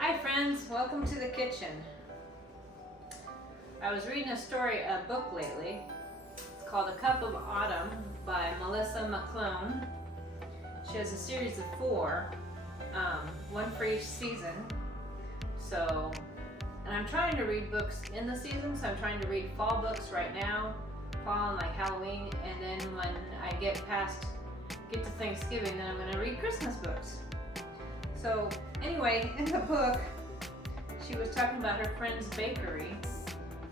Hi friends, welcome to the kitchen. I was reading a book lately. It's called A Cup of Autumn by Melissa McClone. She has a series of 4, one for each season. And I'm trying to read books in the season, so I'm trying to read fall books right now, fall and like Halloween, and then when I get to Thanksgiving, then I'm going to read Christmas books. So anyway, in the book, she was talking about her friend's bakery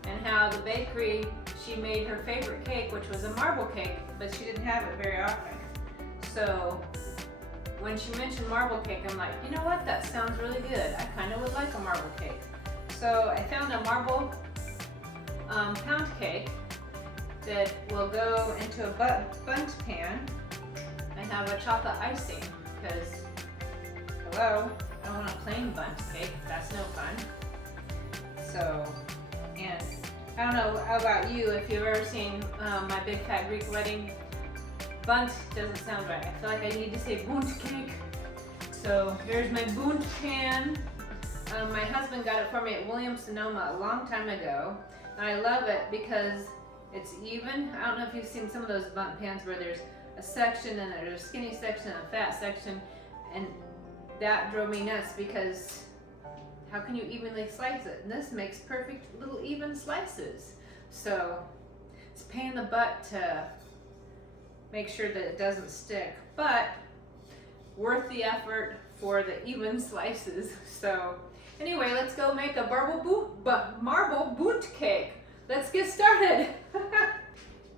and how the bakery, she made her favorite cake, which was a marble cake, but she didn't have it very often. So when she mentioned marble cake, I'm like, you know what, that sounds really good. I kind of would like a marble cake. So I found a marble pound cake that will go into a bundt pan and have a chocolate icing, because hello, I don't want a plain bundt cake, that's no fun. So, and I don't know about you, if you've ever seen My Big Fat Greek Wedding, bundt doesn't sound right. I feel like I need to say bundt cake. So here's my bundt pan. My husband got it for me at Williams-Sonoma a long time ago, and I love it because it's even. I don't know if you've seen some of those bundt pans where there's a section and there's a skinny section and a fat section, and that drove me nuts because how can you evenly slice it? And this makes perfect little even slices. So it's a pain in the butt to make sure that it doesn't stick, but worth the effort for the even slices. So anyway, let's go make a marble bundt cake. Let's get started.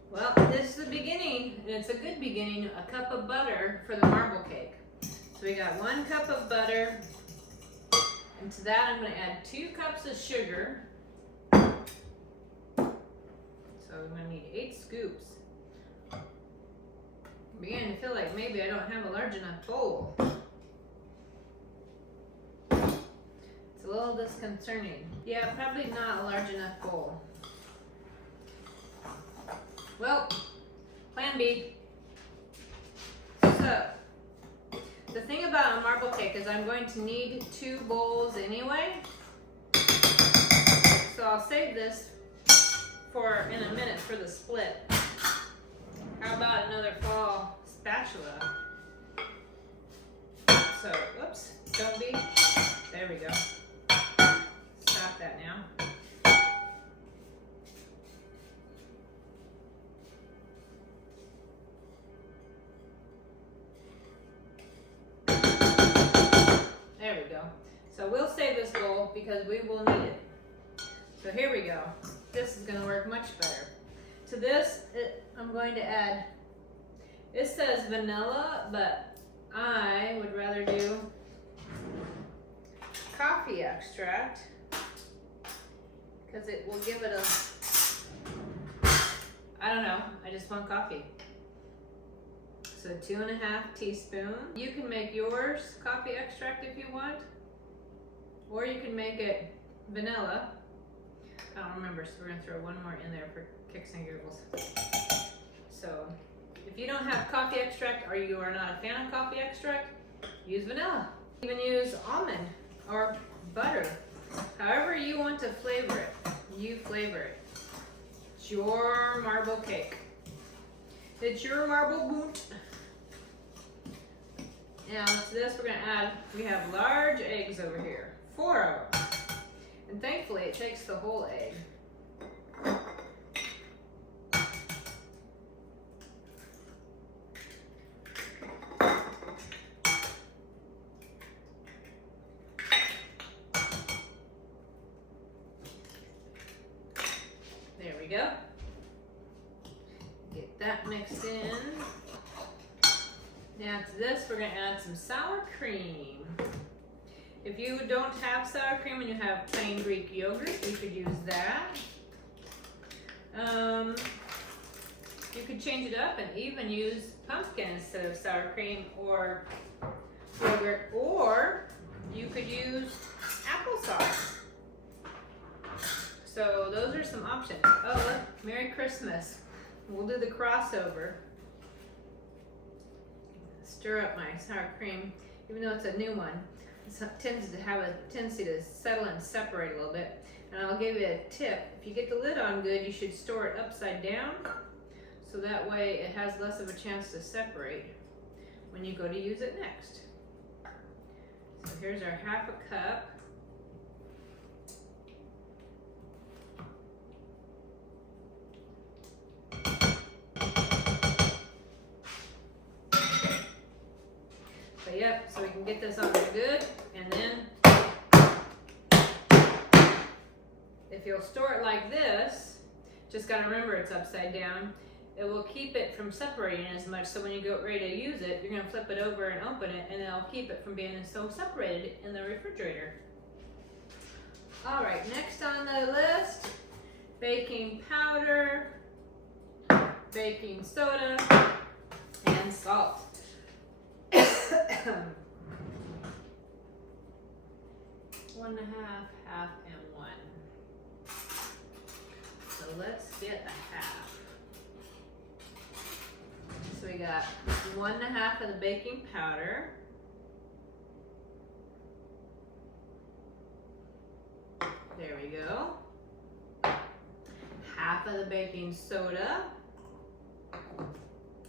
Well, this is the beginning, and it's a good beginning, a cup of butter for the marble cake. So we got 1 cup of butter, and to that I'm going to add 2 cups of sugar. So I'm going to need 8 scoops. I'm beginning to feel like maybe I don't have a large enough bowl. It's a little disconcerting. Yeah, probably not a large enough bowl. Well, plan B. So, the thing about a marble cake is I'm going to need 2 bowls anyway. So I'll save this for in a minute for the split. How about another fall spatula? So, whoops, don't be. There we go. Stop that now. There we go. So we'll save this bowl because we will need it. So here we go. This is going to work much better. To this, I'm going to add, it says vanilla, but I would rather do coffee extract because it will give it I don't know, I just want coffee. So 2.5 teaspoons. You can make yours coffee extract if you want, or you can make it vanilla. I don't remember, so we're gonna throw 1 more in there for kicks and giggles. So if you don't have coffee extract or you are not a fan of coffee extract, use vanilla. Even use almond or butter. However you want to flavor it, you flavor it. It's your marble cake. It's your marble bundt. Now to this we're going to add, we have large eggs over here, 4 of them. And thankfully it takes the whole egg. There we go. Get that mixed in. Now to this, we're going to add some sour cream. If you don't have sour cream and you have plain Greek yogurt, you could use that. You could change it up and even use pumpkin instead of sour cream or yogurt, or you could use applesauce. So those are some options. Oh, look, Merry Christmas. We'll do the crossover. Stir up my sour cream, even though it's a new one. tends to have a tendency to settle and separate a little bit. And I'll give you a tip. If you get the lid on good, you should store it upside down, so that way it has less of a chance to separate when you go to use it next. So here's our 1/2 cup. But yep, so we can get this on good, and then if you'll store it like this, just gotta remember it's upside down, it will keep it from separating as much, so when you go ready to use it, you're gonna flip it over and open it, and it'll keep it from being so separated in the refrigerator. All right, next on the list, baking powder, baking soda, and salt. 1.5, 1/2, and 1. So let's get a 1/2. So we got 1.5 of the baking powder. There we go. 1/2 of the baking soda.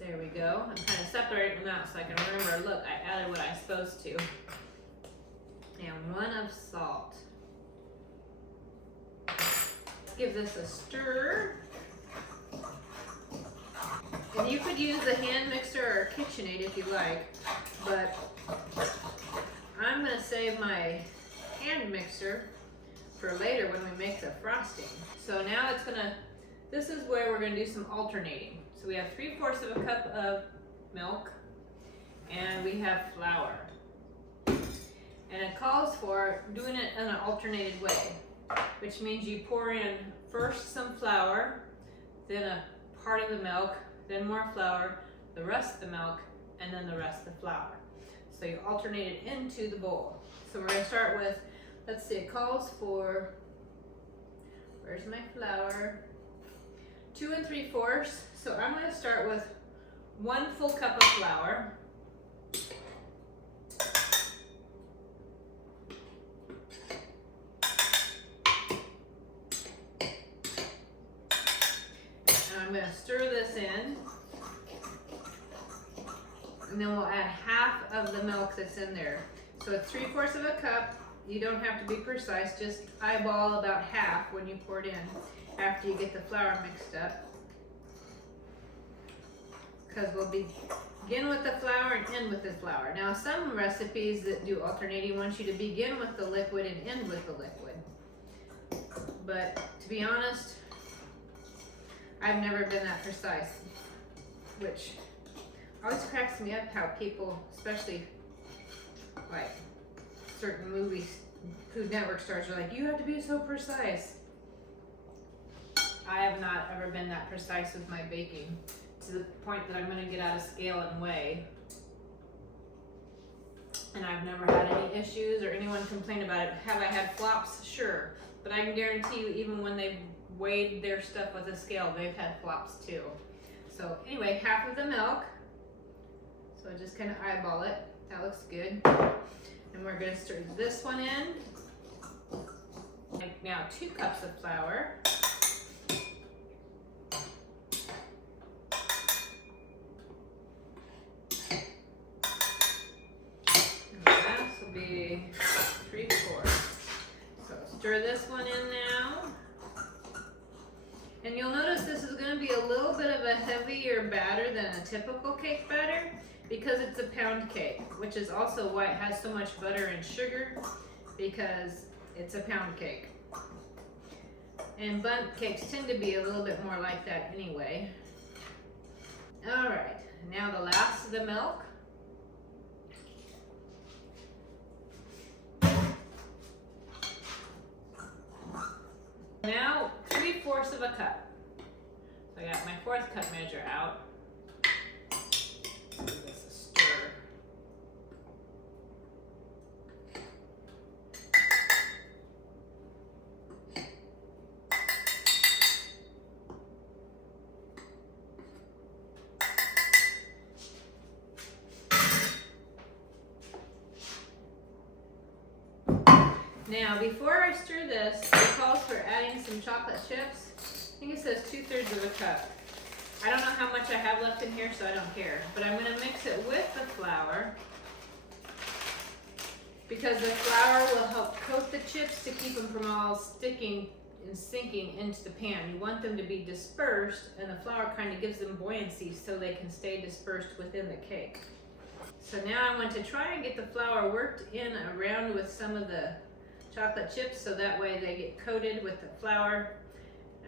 There we go. I'm kind of separating them out so I can remember, look, I added what I was supposed to. And 1 of salt. Give this a stir. And you could use a hand mixer or KitchenAid if you like, but I'm gonna save my hand mixer for later when we make the frosting. So now this is where we're gonna do some alternating. So we have 3/4 of a cup of milk, and we have flour. And it calls for doing it in an alternated way, which means you pour in first some flour, then a part of the milk, then more flour, the rest of the milk, and then the rest of the flour. So you alternate it into the bowl. So we're gonna start with, let's see, it calls for, where's my flour? 2 3/4. So I'm gonna start with 1 full cup of flour. And I'm gonna stir this in. And then we'll add 1/2 of the milk that's in there. So it's 3/4 of a cup. You don't have to be precise, just eyeball about 1/2 when you pour it in after you get the flour mixed up. Because we'll begin with the flour and end with the flour. Now some recipes that do alternating want you to begin with the liquid and end with the liquid. But to be honest, I've never been that precise, which always cracks me up how people, especially like certain movies, Food Network stars are like, you have to be so precise. I have not ever been that precise with my baking, to the point that I'm going to get out of scale and weigh. And I've never had any issues or anyone complain about it. Have I had flops? Sure. But I can guarantee you, even when they've weighed their stuff with a scale, they've had flops too. So anyway, 1/2 of the milk. So just kind of eyeball it. That looks good. And we're going to stir this one in. Like now 2 cups of flour. Be 3/4. So stir this one in now. And you'll notice this is going to be a little bit of a heavier batter than a typical cake batter because it's a pound cake, which is also why it has so much butter and sugar, because it's a pound cake. And bundt cakes tend to be a little bit more like that anyway. All right, now the last of the milk. Now 3/4 of a cup. So I got my 1/4 cup measure out. Give this a stir. Now, before I stir this, it calls for adding some chocolate chips. I think it says 2/3 of a cup. I don't know how much I have left in here, so I don't care. But I'm gonna mix it with the flour because the flour will help coat the chips to keep them from all sticking and sinking into the pan. You want them to be dispersed, and the flour kind of gives them buoyancy so they can stay dispersed within the cake. So now I want to try and get the flour worked in around with some of the chocolate chips so that way they get coated with the flour,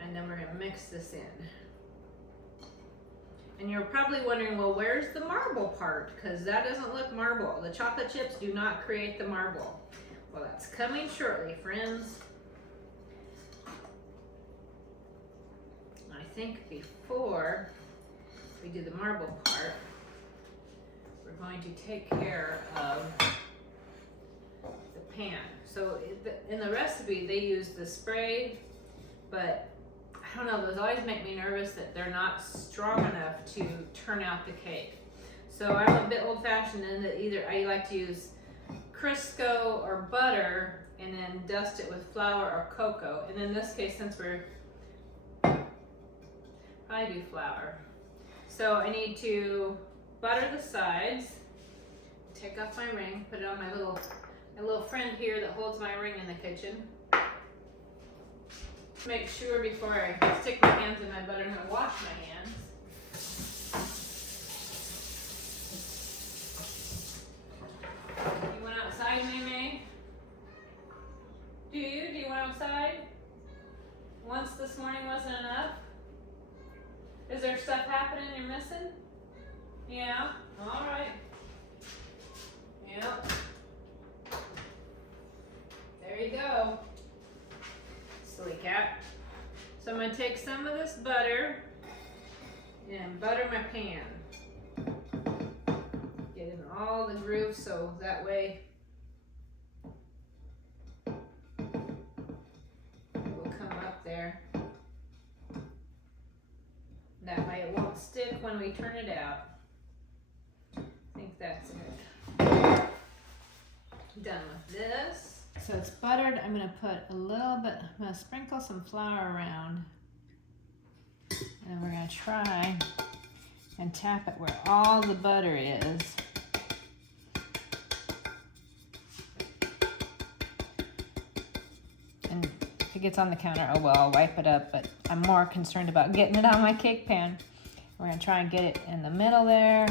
and then we're gonna mix this in. And you're probably wondering, well, where's the marble part? Because that doesn't look marble. The chocolate chips do not create the marble. Well, that's coming shortly, friends. I think before we do the marble part, we're going to take care of the pan. So in the recipe, they use the spray, but I don't know, those always make me nervous that they're not strong enough to turn out the cake. So I'm a bit old-fashioned in that either I like to use Crisco or butter and then dust it with flour or cocoa. And in this case, since I do flour. So I need to butter the sides, take off my ring, put it on my little friend here that holds my ring in the kitchen. Make sure before I stick my hands in my butter, I'm gonna wash my hands. You went outside, May? Do you went outside? Once this morning wasn't enough? Is there stuff happening you're missing? Yeah, all right. Yep. There you go. Silly cat. So I'm gonna take some of this butter and butter my pan. Get in all the grooves so that way it will come up there. That way it won't stick when we turn it out. I think that's it. Done with this. So it's buttered. I'm gonna put a little bit, I'm gonna sprinkle some flour around. And we're gonna try and tap it where all the butter is. And if it gets on the counter, oh well, I'll wipe it up, but I'm more concerned about getting it on my cake pan. We're gonna try and get it in the middle there.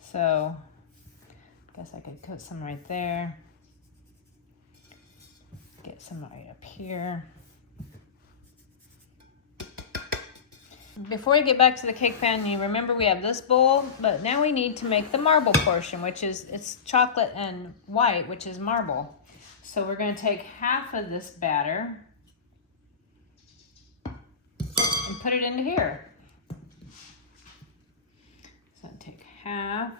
So, I guess I could put some right there. Get some right up here. Before we get back to the cake pan, you remember we have this bowl, but now we need to make the marble portion, which is, it's chocolate and white, which is marble. So we're gonna take half of this batter and put it into here. So take half.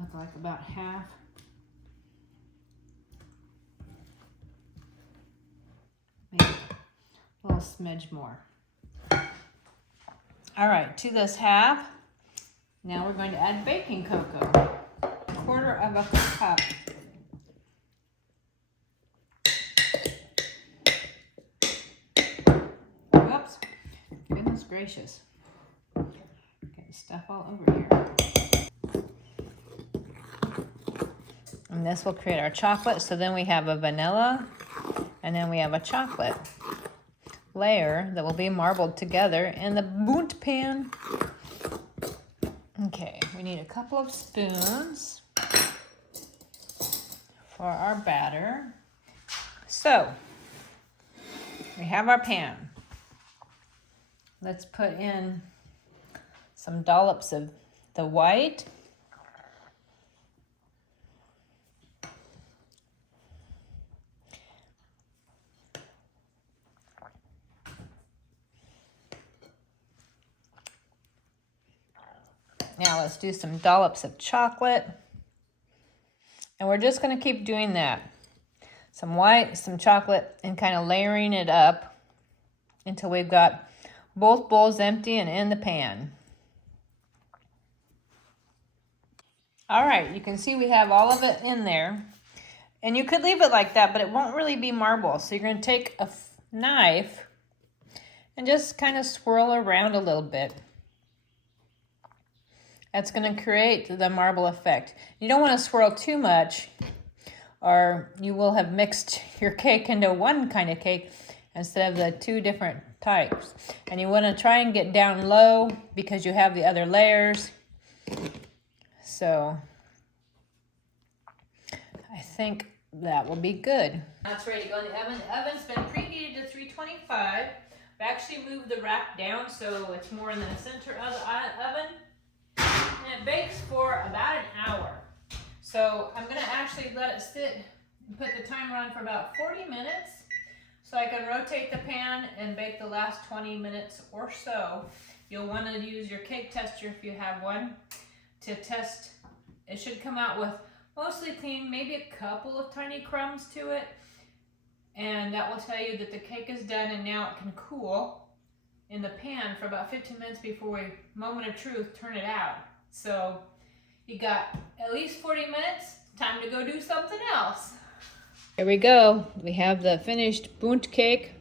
Look like about half. Maybe a little smidge more. All right, to this half, now we're going to add baking cocoa. 1/4 of a cup. Whoops, goodness gracious. Getting stuff all over here. And this will create our chocolate. So then we have a vanilla, and then we have a chocolate layer that will be marbled together in the Bundt pan. Okay, we need a couple of spoons for our batter. So we have our pan. Let's put in some dollops of the white. Now let's do some dollops of chocolate. And we're just gonna keep doing that. some white, some chocolate, and kind of layering it up until we've got both bowls empty and in the pan. All right, you can see we have all of it in there. And you could leave it like that, but it won't really be marble. So you're going to take a knife and just kind of swirl around a little bit. That's going to create the marble effect. You don't want to swirl too much, or you will have mixed your cake into one kind of cake instead of the two different types. And you want to try and get down low because you have the other layers. So I think that will be good. Now it's ready to go in the oven. The oven's been preheated to 325. We actually moved the rack down so it's more in the center of the oven. And it bakes for about an hour. So I'm going to actually let it sit and put the timer on for about 40 minutes so I can rotate the pan and bake the last 20 minutes or so. You'll want to use your cake tester if you have one to test. It should come out with mostly clean, maybe a couple of tiny crumbs to it. And that will tell you that the cake is done and now it can cool in the pan for about 15 minutes before we, moment of truth, turn it out. So you got at least 40 minutes, time to go do something else. Here we go. We have the finished bundt cake.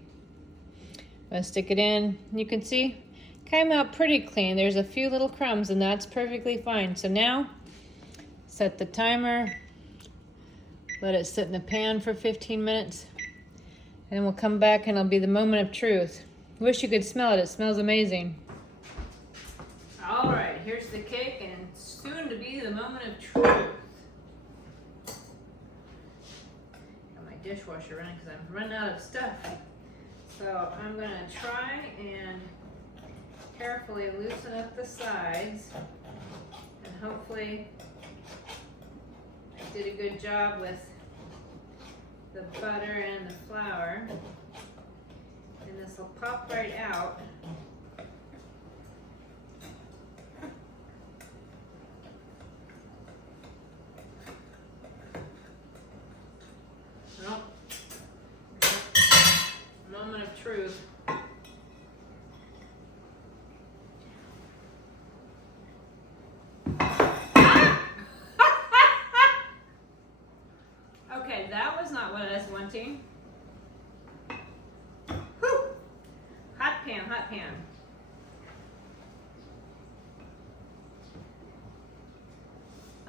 I'm gonna stick it in. You can see, came out pretty clean. There's a few little crumbs and that's perfectly fine. So now, set the timer, let it sit in the pan for 15 minutes, and we'll come back and it'll be the moment of truth. Wish you could smell it. It smells amazing. All right, here's the cake and soon to be the moment of truth. Got my dishwasher running because I'm running out of stuff. So I'm gonna try and carefully loosen up the sides, and hopefully I did a good job with the butter and the flour. And this will pop right out. Nope. Moment of truth. Okay, that was not what I was wanting. Whew. Hot pan, hot pan.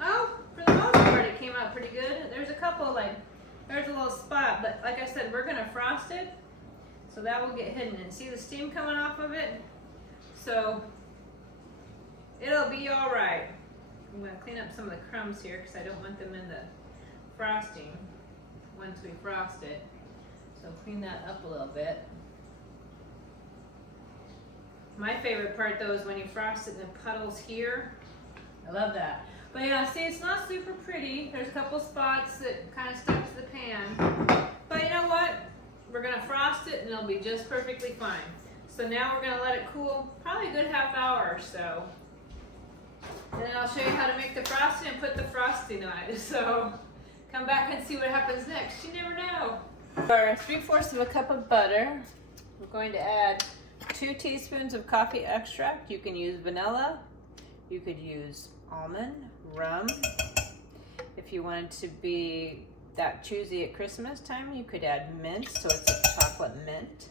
Oh, for the most part it came out pretty good. There's a couple, like, there's a little spot, but like I said, we're gonna frost it, so that will get hidden. And see the steam coming off of it? So it'll be all right. I'm gonna clean up some of the crumbs here because I don't want them in the frosting once we frost it. So clean that up a little bit. My favorite part though is when you frost it and the puddles here. I love that. But yeah, see, it's not super pretty. There's a couple spots that kind of stuck to the pan. But you know what? We're gonna frost it and it'll be just perfectly fine. So now we're gonna let it cool probably a good half hour or so. And then I'll show you how to make the frosting and put the frosting on it. So come back and see what happens next. You never know. For 3/4 of a cup of butter, we're going to add 2 teaspoons of coffee extract. You can use vanilla. You could use almond, rum. If you wanted to be that choosy at Christmas time, you could add mint, so it's a chocolate mint.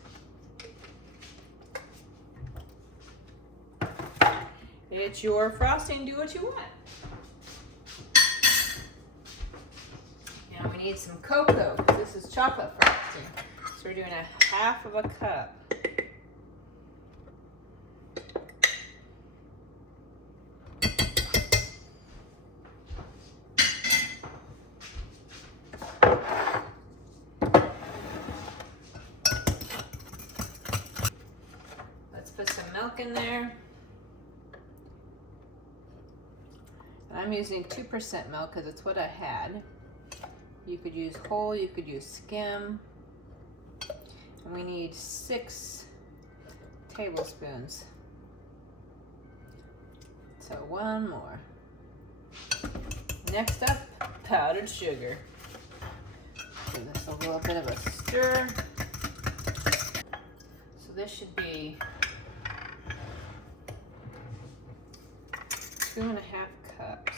It's your frosting, do what you want. Now we need some cocoa, because this is chocolate frosting. So we're doing a 1/2 cup. Let's put some milk in there. I'm using 2% milk because it's what I had. You could use whole, you could use skim. And we need 6 tablespoons. So 1 more. Next up, powdered sugar. give this a little bit of a stir. So this should be 2.5 cups.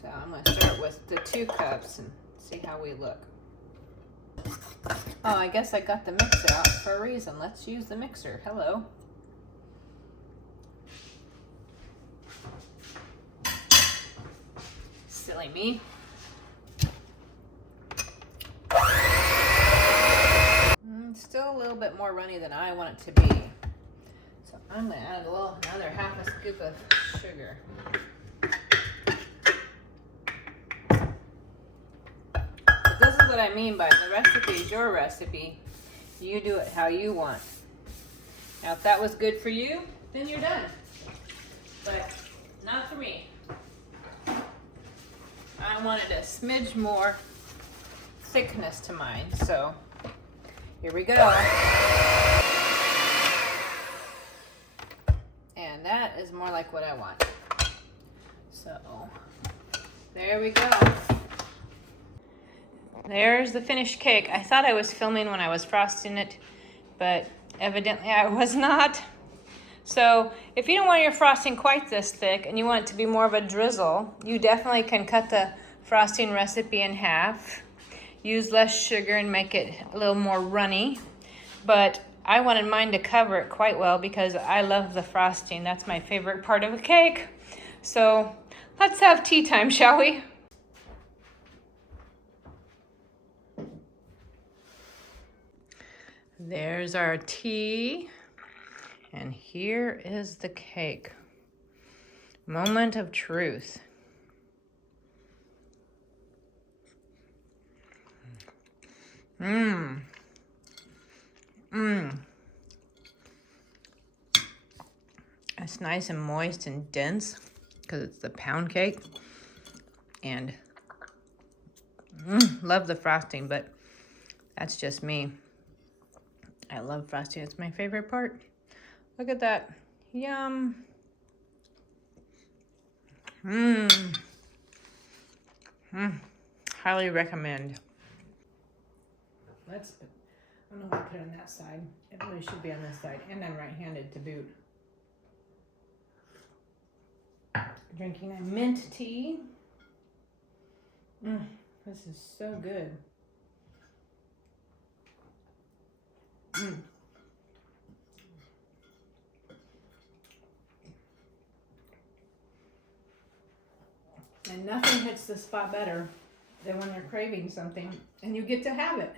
So I'm going to start with the 2 cups and see how we look. Oh, I guess I got the mixer out for a reason. Let's use the mixer. Hello. Silly me. Still a little bit more runny than I want it to be. So I'm going to add another 1/2 scoop of sugar. But this is what I mean by the recipe is your recipe. You do it how you want. Now, if that was good for you, then you're done. But not for me. I wanted a smidge more thickness to mine, so here we go. And that is more like what I want. So there we go. There's the finished cake. I thought I was filming when I was frosting it, but evidently I was not. So if you don't want your frosting quite this thick and you want it to be more of a drizzle, you definitely can cut the frosting recipe in half. Use less sugar and make it a little more runny. But I wanted mine to cover it quite well because I love the frosting. That's my favorite part of a cake. So let's have tea time, shall we? There's our tea. And here is the cake. Moment of truth. Mmm. Mmm. It's nice and moist and dense because it's the pound cake. And love the frosting, but that's just me. I love frosting. It's my favorite part. Look at that. Yum. Mmm. Highly recommend. I don't know if I put it on that side. It really should be on this side. And I'm right-handed to boot. Drinking a mint tea. This is so good. And nothing hits the spot better than when you're craving something and you get to have it.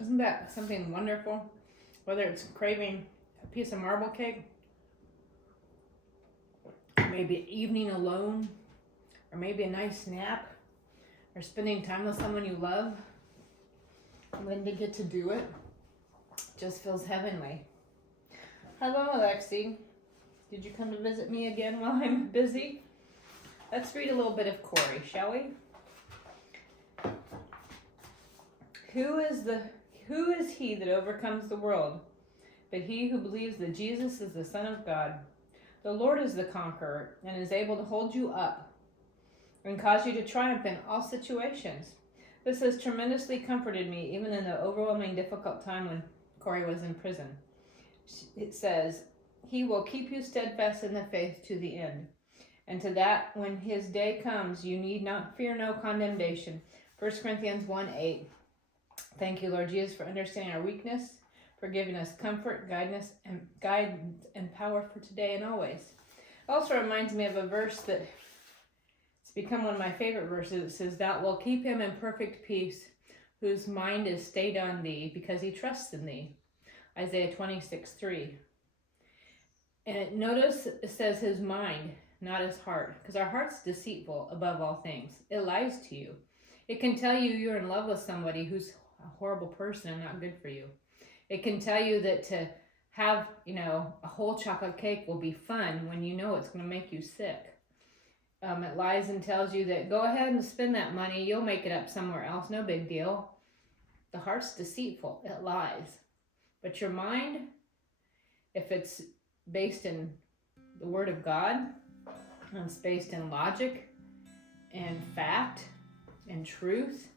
Isn't that something wonderful? Whether it's craving a piece of marble cake, maybe an evening alone, or maybe a nice nap, or spending time with someone you love, and then to get to do it just feels heavenly. Hello, Alexi. Did you come to visit me again while I'm busy? Let's read a little bit of Corey, shall we? Who is he that overcomes the world? But he who believes that Jesus is the Son of God. The Lord is the conqueror and is able to hold you up and cause you to triumph in all situations. This has tremendously comforted me, even in the overwhelming difficult time when Corey was in prison. It says, he will keep you steadfast in the faith to the end. And to that, when his day comes, you need not fear no condemnation. 1 Corinthians 1:8. Thank you, Lord Jesus, for understanding our weakness, for giving us comfort, guidance, and power for today and always. It also reminds me of a verse that it's become one of my favorite verses. It says, thou wilt keep him in perfect peace, whose mind is stayed on thee, because he trusts in thee. Isaiah 26:3. And notice it says his mind, not his heart, because our heart's deceitful above all things. It lies to you. It can tell you you're in love with somebody who's a horrible person and not good for you. It can tell you that to have, a whole chocolate cake will be fun when you know it's going to make you sick. It lies and tells you that go ahead and spend that money. You'll make it up somewhere else. No big deal. The heart's deceitful. It lies. But your mind, if it's based in the Word of God, and it's based in logic, and fact and truth,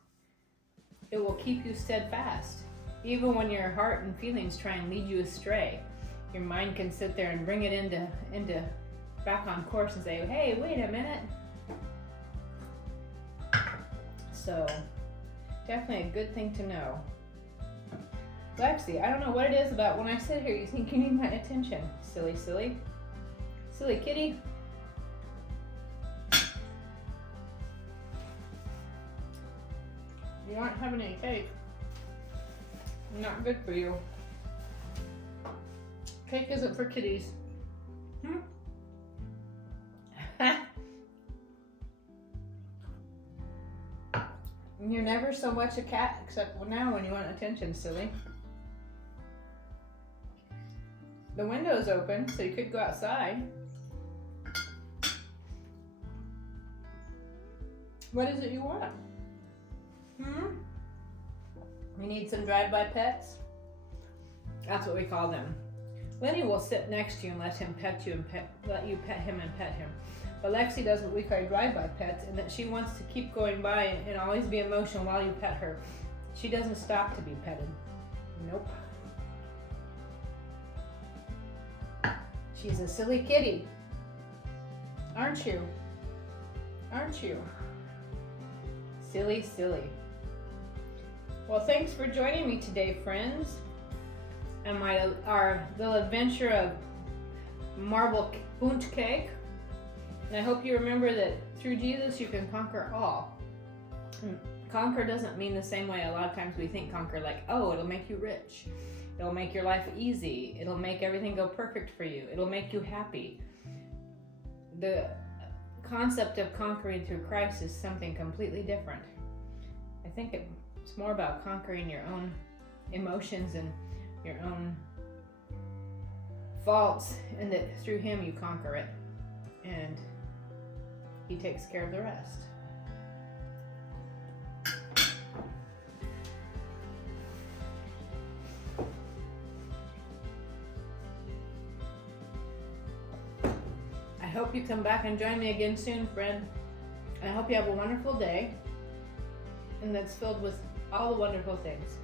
it will keep you steadfast. Even when your heart and feelings try and lead you astray, your mind can sit there and bring it into back on course and say, hey, wait a minute. So definitely a good thing to know. Lexi, I don't know what it is about when I sit here you think you need my attention. Silly kitty. You aren't having any cake. Not good for you. Cake isn't for kitties. You're never so much a cat except now when you want attention, silly. The window's open, so you could go outside. What is it you want? You need some drive-by pets? That's what we call them. Lenny will sit next to you and let him pet you and let you pet him and pet him. But Lexi does what we call drive-by pets, in that she wants to keep going by and always be emotional while you pet her. She doesn't stop to be petted. Nope. She's a silly kitty. Aren't you? Aren't you? Silly. Well, thanks for joining me today, friends, and our little adventure of Marble Bundt Cake. And I hope you remember that through Jesus you can conquer all. And conquer doesn't mean the same way a lot of times we think conquer, like, oh, it'll make you rich. It'll make your life easy. It'll make everything go perfect for you. It'll make you happy. The concept of conquering through Christ is something completely different. I think it's more about conquering your own emotions and your own faults, and that through Him you conquer it, and He takes care of the rest. I hope you come back and join me again soon, friend. And I hope you have a wonderful day, and that's filled with all the wonderful things.